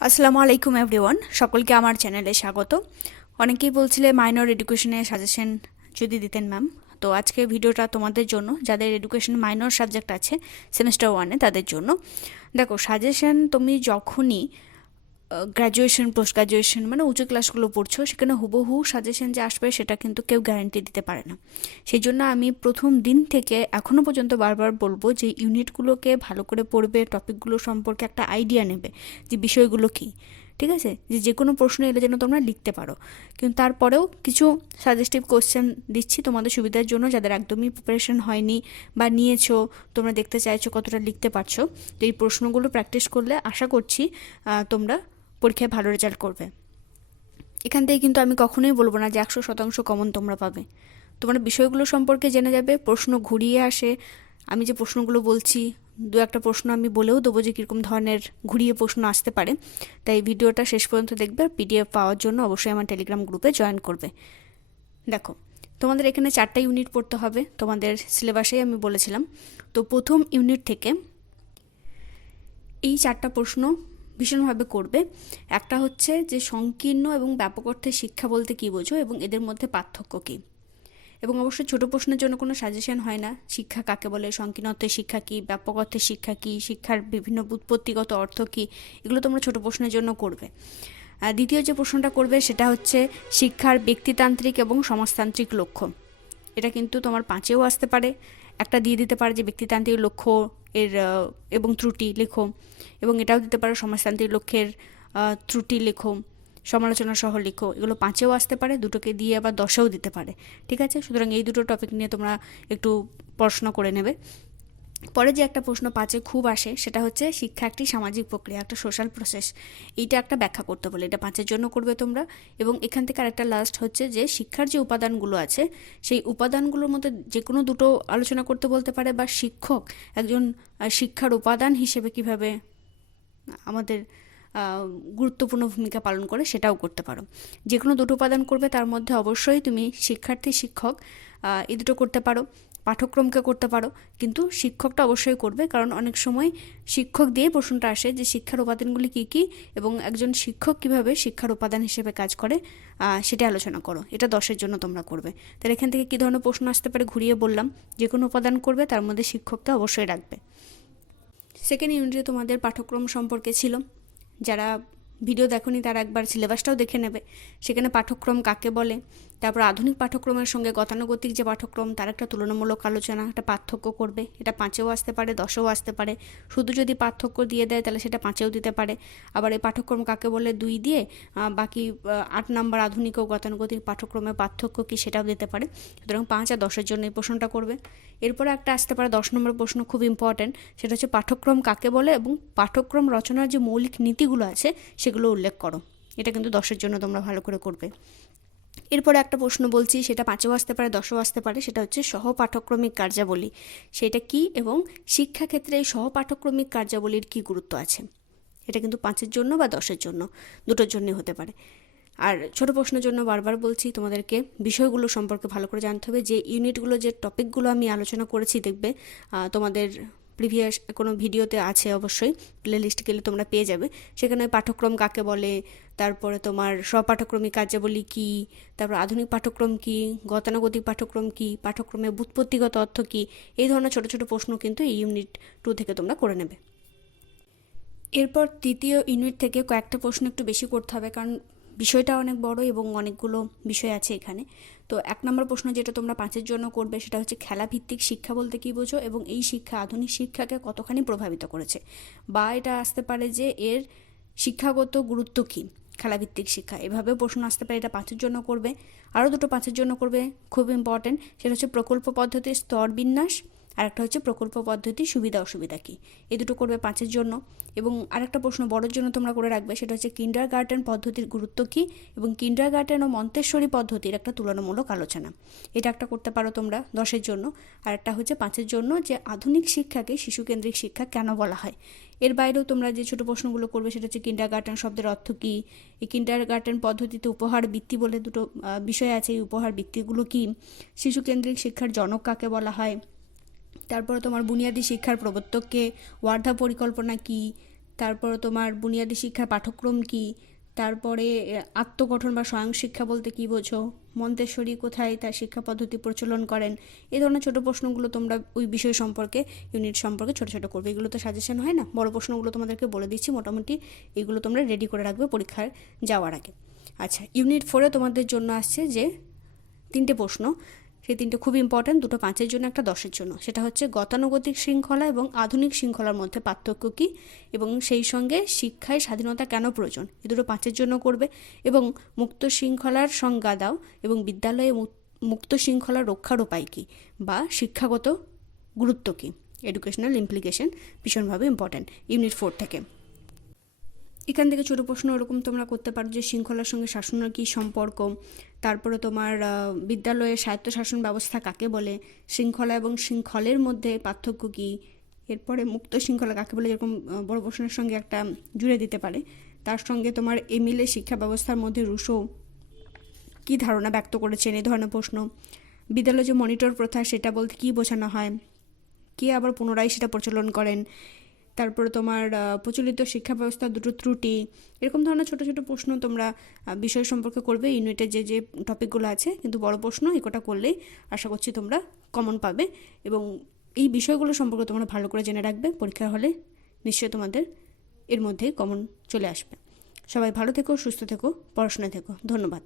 আসসালামু আলাইকুম এভরিওয়ান, সকলকে আমার চ্যানেলে স্বাগত। অনেকেই বলছিলে মাইনর এডুকেশনে সাজেশন যদি দিতেন ম্যাম। তো আজকে ভিডিওটা তোমাদের জন্য, যাদের এডুকেশন মাইনর সাবজেক্ট আছে সেমিস্টার ওয়ানে তাদের জন্য। দেখো, সাজেশন তুমি যখনই গ্র্যাজুয়েশন পোস্ট গ্র্যাজুয়েশন মানে উঁচু ক্লাসগুলো পড়ছো, সেখানে হুবহু সাজেশন যে আসবে সেটা কিন্তু কেউ গ্যারান্টি দিতে পারে না। সেই জন্য আমি প্রথম দিন থেকে এখনও পর্যন্ত বারবার বলবো যে ইউনিটগুলোকে ভালো করে পড়বে, টপিকগুলো সম্পর্কে একটা আইডিয়া নেবে যে বিষয়গুলো কী। ঠিক আছে, যে কোনো প্রশ্ন এলে যেন তোমরা লিখতে পারো। কিন্তু তারপরেও কিছু সাজেস্টিভ কোশ্চেন দিচ্ছি তোমাদের সুবিধার জন্য, যাদের একদমই প্রিপারেশন হয়নি বা নিয়েছো, তোমরা দেখতে চাইছো কতটা লিখতে পারছো। তো এই প্রশ্নগুলো প্র্যাকটিস করলে আশা করছি তোমরা পরীক্ষায় ভালো রেজাল্ট করবে। এখান থেকে কিন্তু আমি কখনোই বলবো না যে 100% কমন তোমরা পাবে। তোমরা বিষয়গুলো সম্পর্কে জেনে যাবে, প্রশ্ন ঘুরিয়ে আসে। আমি যে প্রশ্নগুলো বলছি, দু একটা প্রশ্ন আমি বলেও দেবো যে কীরকম ধরনের ঘুরিয়ে প্রশ্ন আসতে পারে। তাই ভিডিওটা শেষ পর্যন্ত দেখবে। আর পিডিএফ পাওয়ার জন্য অবশ্যই আমার টেলিগ্রাম গ্রুপে জয়েন করবে। দেখো, তোমাদের এখানে 4টা ইউনিট পড়তে হবে, তোমাদের সিলেবাসেই আমি বলেছিলাম। তো প্রথম ইউনিট থেকে এই 4টা প্রশ্ন ভীষণভাবে করবে। একটা হচ্ছে যে সংকীর্ণ এবং ব্যাপক অর্থে শিক্ষা বলতে কী বোঝো এবং এদের মধ্যে পার্থক্য কী। এবং অবশ্যই ছোটো প্রশ্নের জন্য কোনো সাজেশন হয় না। শিক্ষা কাকে বলে, সংকীর্ণ অর্থে শিক্ষা কী, ব্যাপক অর্থে শিক্ষা কী, শিক্ষার বিভিন্ন ব্যুৎপত্তিগত অর্থ কী, এগুলো তোমরা ছোটো প্রশ্নের জন্য করবে। দ্বিতীয় যে প্রশ্নটা করবে সেটা হচ্ছে শিক্ষার ব্যক্তিতান্ত্রিক এবং সমাজতান্ত্রিক লক্ষ্য। এটা কিন্তু তোমার 5এও আসতে পারে। একটা দিয়ে দিতে পারে যে ব্যক্তিতান্ত্রিক লক্ষ্য এর এবং ত্রুটি লেখো, এবং এটাও দিতে পারে সমাজতান্ত্রিক লক্ষ্যের ত্রুটি লেখো, সমালোচনা সহ লেখো। এগুলো 5এও আসতে পারে, দুটোকে দিয়ে আবার 10এও দিতে পারে। ঠিক আছে, সুতরাং এই দুটো টপিক নিয়ে তোমরা একটু পড়াশোনা করে নেবে। পরে যে একটা প্রশ্ন 5এ খুব আসে সেটা হচ্ছে শিক্ষা একটি সামাজিক প্রক্রিয়া, একটা সোশ্যাল প্রসেস। এইটা একটা ব্যাখ্যা করতে বলে, এটা 5এর জন্য করবে তোমরা। এবং এখান থেকে আরেকটা লাস্ট হচ্ছে যে শিক্ষার যে উপাদানগুলো আছে সেই উপাদানগুলোর মধ্যে যে কোনো দুটো আলোচনা করতে বলতে পারে, বা শিক্ষক একজন শিক্ষার উপাদান হিসেবে কিভাবে আমাদের গুরুত্বপূর্ণ ভূমিকা পালন করে সেটাও করতে পারো। যে কোনো দুটো উপাদান করবে, তার মধ্যে অবশ্যই তুমি শিক্ষার্থী শিক্ষক এই দুটো করতে পারো, পাঠ্যক্রমকে করতে পারো, কিন্তু শিক্ষকটা অবশ্যই করবে। কারণ অনেক সময় শিক্ষক দিয়ে প্রশ্নটা আসে যে শিক্ষার উপাদানগুলি কী কী এবং একজন শিক্ষক কীভাবে শিক্ষার উপাদান হিসেবে কাজ করে, সেটা আলোচনা করো। এটা 10এর জন্য তোমরা করবে। তাহলে এখান থেকে কী ধরনের প্রশ্ন আসতে পারে ঘুরিয়ে বললাম। যে কোনো উপাদান করবে, তার মধ্যে শিক্ষককে অবশ্যই রাখবে। সেকেন্ড ইউনিটে তোমাদের পাঠ্যক্রম সম্পর্কে ছিল। যারা ভিডিও দেখোনি তারা একবার সিলেবাসটাও দেখে নেবে। সেখানে পাঠ্যক্রম কাকে বলে, তারপর আধুনিক পাঠ্যক্রমের সঙ্গে গতানুগতিক যে পাঠ্যক্রম তার একটা তুলনামূলক আলোচনা, একটা পার্থক্য করবে। এটা 5এও আসতে পারে, 10এও আসতে পারে। শুধু যদি পার্থক্য দিয়ে দেয় তাহলে সেটা 5এও দিতে পারে। আবার এই পাঠ্যক্রম কাকে বলে 2 দিয়ে বাকি 8 নম্বর আধুনিক ও গতানুগতিক পাঠ্যক্রমের পার্থক্য কী সেটাও দিতে পারে। সুতরাং 5 আর 10এর জন্য এই প্রশ্নটা করবে। এরপরে একটা আসতে পারে 10 নম্বর প্রশ্ন, খুব ইম্পর্ট্যান্ট। সেটা হচ্ছে পাঠ্যক্রম কাকে বলে এবং পাঠ্যক্রম রচনার যে মৌলিক নীতিগুলো আছে সেগুলো উল্লেখ করো। এটা কিন্তু 10এর জন্য তোমরা ভালো করে করবে। এরপরে একটা প্রশ্ন বলছি, সেটা 5এও আসতে পারে, 10এও আসতে পারে। সেটা হচ্ছে সহপাঠক্রমিক কার্যাবলী। সেটা কি এবং শিক্ষাক্ষেত্রে এই সহপাঠক্রমিক কার্যাবলীর কী গুরুত্ব আছে। এটা কিন্তু 5এর জন্য বা 10এর জন্য, দুটোর জন্যই হতে পারে। আর ছোটো প্রশ্নের জন্য বারবার বলছি তোমাদেরকে বিষয়গুলো সম্পর্কে ভালো করে জানতে হবে। যে ইউনিটগুলো, যে টপিকগুলো আমি আলোচনা করেছি দেখবে তোমাদের প্রিভিয়াস কোনো ভিডিওতে আছে, অবশ্যই প্লে লিস্ট গেলে তোমরা পেয়ে যাবে। সেখানে পাঠ্যক্রম কাকে বলে, তারপরে তোমার স্বপাঠক্রমিক কার্যাবলী কী, তারপর আধুনিক পাঠ্যক্রম কী, গতানুগতিক পাঠ্যক্রম কী, পাঠ্যক্রমের ব্যুৎপত্তিগত অর্থ কী, এই ধরনের ছোটো ছোটো প্রশ্ন কিন্তু এই ইউনিট 2 থেকে তোমরা করে নেবে। এরপর তৃতীয় ইউনিট থেকে কয়েকটা প্রশ্ন একটু বেশি করতে হবে, কারণ বিষয়টা অনেক বড় এবং অনেকগুলো বিষয় আছে এখানে। তো 1 নম্বর প্রশ্ন যেটা তোমরা 5এর জন্য করবে সেটা হচ্ছে খেলাভিত্তিক শিক্ষা বলতে কী বোঝো এবং এই শিক্ষা আধুনিক শিক্ষাকে কতখানি প্রভাবিত করেছে, বা এটা আসতে পারে যে এর শিক্ষাগত গুরুত্ব কী খেলাভিত্তিক শিক্ষা। এভাবেও প্রশ্ন আসতে পারে, এটা 5এর জন্য করবে। আরও দুটো 5এর জন্য করবে, খুব ইম্পর্টেন্ট। সেটা হচ্ছে প্রকল্প পদ্ধতির স্তর বিন্যাস, আর একটা হচ্ছে প্রকল্প পদ্ধতির সুবিধা অসুবিধা কী। এই দুটো করবে 5এর জন্য। এবং আরেকটা প্রশ্ন বড়োর জন্য তোমরা করে রাখবে, সেটা হচ্ছে কিন্ডারগার্টেন পদ্ধতির গুরুত্ব কী এবং কিন্ডারগার্টেন ও মন্তেশ্বরী পদ্ধতির একটা তুলনামূলক আলোচনা। এটা একটা করতে পারো তোমরা 10এর জন্য। আর একটা হচ্ছে 5এর জন্য যে আধুনিক শিক্ষাকে শিশুকেন্দ্রিক শিক্ষা কেন বলা হয়। এর বাইরেও তোমরা যে ছোটো প্রশ্নগুলো করবে সেটা হচ্ছে কিন্ডারগার্টেন শব্দের অর্থ কী, এই কিন্ডারগার্টেন পদ্ধতিতে উপহার বৃত্তি বলে দুটো বিষয় আছে, এই উপহার বৃত্তিগুলো কী, শিশুকেন্দ্রিক শিক্ষার জনক কাকে বলা হয়, তারপরে তোমার বুনিয়াদী শিক্ষার প্রবর্তককে, ওয়ার্ধা পরিকল্পনা কী, তারপর তোমার বুনিয়াদী শিক্ষার পাঠ্যক্রম কি, তারপরে আত্মগঠন বা স্বয়ং শিক্ষা বলতে কী বোঝো, মন্তেশ্বরী কোথায় তার শিক্ষা পদ্ধতি প্রচলন করেন। এই ধরনের ছোটো প্রশ্নগুলো তোমরা ওই বিষয় সম্পর্কে, ইউনিট সম্পর্কে ছোটো ছোটো করবে। এগুলো তো সাজেশন হয় না, বড় প্রশ্নগুলো তোমাদেরকে বলে দিচ্ছি মোটামুটি। এগুলো তোমরা রেডি করে রাখবে পরীক্ষার যাওয়ার আগে। আচ্ছা, ইউনিট 4-এ তোমাদের জন্য আসছে যে 3টে প্রশ্ন, সেই 3টে খুব ইম্পর্ট্যান্ট, 2টো 5-এর জন্য, একটা 10-এর জন্য। সেটা হচ্ছে গতানুগতিক শৃঙ্খলা এবং আধুনিক শৃঙ্খলার মধ্যে পার্থক্য কী, এবং সেই সঙ্গে শিক্ষায় স্বাধীনতা কেন প্রয়োজন, এ দুটো 5-এর জন্য করবে। এবং মুক্ত শৃঙ্খলার সংজ্ঞা দাও, এবং বিদ্যালয়ে মুক্ত শৃঙ্খলা রক্ষার উপায় কী, বা শিক্ষাগত গুরুত্ব কী, এডুকেশনাল ইমপ্লিকেশন ভীষণভাবে ইম্পর্ট্যান্ট ইউনিট 4 থেকে। এখান থেকে ছোটো প্রশ্ন ওরকম তোমরা করতে পারো যে শৃঙ্খলার সঙ্গে শাসনের কী সম্পর্ক, তারপরে তোমার বিদ্যালয়ে স্বায়ত্তশাসন ব্যবস্থা কাকে বলে, শৃঙ্খলা এবং শৃঙ্খলের মধ্যে পার্থক্য কী, এরপরে মুক্ত শৃঙ্খলা কাকে বলে, যেরকম বড় প্রশ্নের সঙ্গে একটা জুড়ে দিতে পারে। তার সঙ্গে তোমার এমিলে শিক্ষা ব্যবস্থার মধ্যে রুশো কী ধারণা ব্যক্ত করেছেন, এই ধরনের প্রশ্ন। বিদ্যালয়ে যে মনিটর প্রথা সেটা বলতে কী বোঝানো হয়, কে আবার পুনরায় সেটা প্রচলন করেন, তারপরে তোমার প্রচলিত শিক্ষা ব্যবস্থার দুটো ত্রুটি, এরকম ধরনের ছোটো ছোটো প্রশ্ন তোমরা বিষয় সম্পর্কে করবে ইউনিটে যে যে টপিকগুলো আছে। কিন্তু বড় প্রশ্ন একটা করলেই আশা করছি তোমরা কমন পাবে, এবং এই বিষয়গুলো সম্পর্কে তোমরা ভালো করে জেনে রাখবে। পরীক্ষার হলে নিশ্চয়ই তোমাদের এর মধ্যেই কমন চলে আসবে। সবাই ভালো থেকো, সুস্থ থেকো, পড়াশোনায় থেকো। ধন্যবাদ।